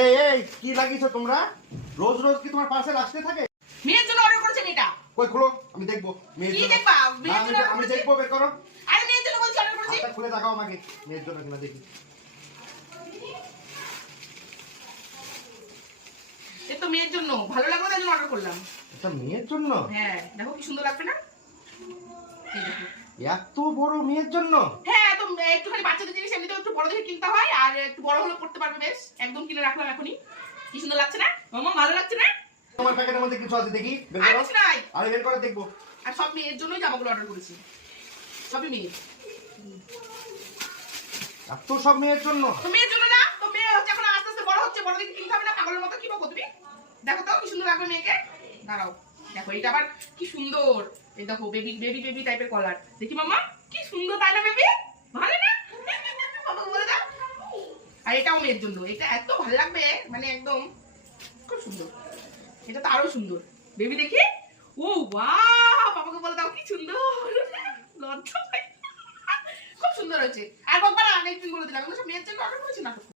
এই এই কি লাগিয়েছো তোমরা? রোজ রোজ কি তোমার পার্সেল আসতে থাকে? মেয়ের জন্য অর্ডার করেছেন এটা। কই খুলো, আমি দেখবো মেয়ের কি জন্য। দেখবা? না, মেয়ের জন্য আমি দেখবো, বের করো। আরে মেয়ের জন্য বলছি অর্ডার করেছি। হাতটা খুলে দেখাও আমাকে, মেয়ের জন্য কিনা দেখি। এ তো মেয়ের জন্য ভালো লাগলো তাই জন্য অর্ডার করলাম। এটা মেয়ের জন্য? হ্যাঁ দেখো কি সুন্দর লাগবে না? এই দেখো। এত বড় মেয়ের জন্য? হ্যাঁ তো একটুখানি বাচ্চাদের জিনিস এমনিতেও একটু বড় দেখে কিনতে হয়, আর একটু বড় হলে পড়তে পারবে বেশ। একদম কিনে রাখলাম এখনই। কি সুন্দর লাগছে না মামা? ভালো লাগছে না? তোমার প্যাকেটের মধ্যে কিছু আছে দেখি, বের আর করো। কিছু নাই। আরে বের করে দেখবো। আর সব মেয়ের জন্যই জামাগুলো অর্ডার করেছি, সবই মেয়ের। এত সব মেয়ের জন্য? তো মেয়ের জন্য না, তো মেয়ে হচ্ছে এখন আস্তে আস্তে বড় হচ্ছে, বড় দেখে কিনতে হবে না? পাগলের মতো কি বকো তুমি? দেখো তো কি সুন্দর লাগবে মেয়েকে। দাঁড়াও দেখো, এটা আবার কি সুন্দর। এই দেখো বেবি বেবি বেবি টাইপের কলার। দেখি মামা কি সুন্দর, তাই না বেবি? ভালো না? বাবাকে বলে দাও। আর এটাও মেয়ের জন্য, এটা এত ভালো লাগবে মানে একদম খুব সুন্দর। এটা তো আরো সুন্দর বেবি, দেখি। ও ওয়াও, বাবাকে বলে দাও কি সুন্দর। লজ্জা পাই। খুব সুন্দর হয়েছে। আর বাবা না, নেক্সট দিন বলে দিলাম, এগুলো সব মেয়ের জন্য অর্ডার করেছি না।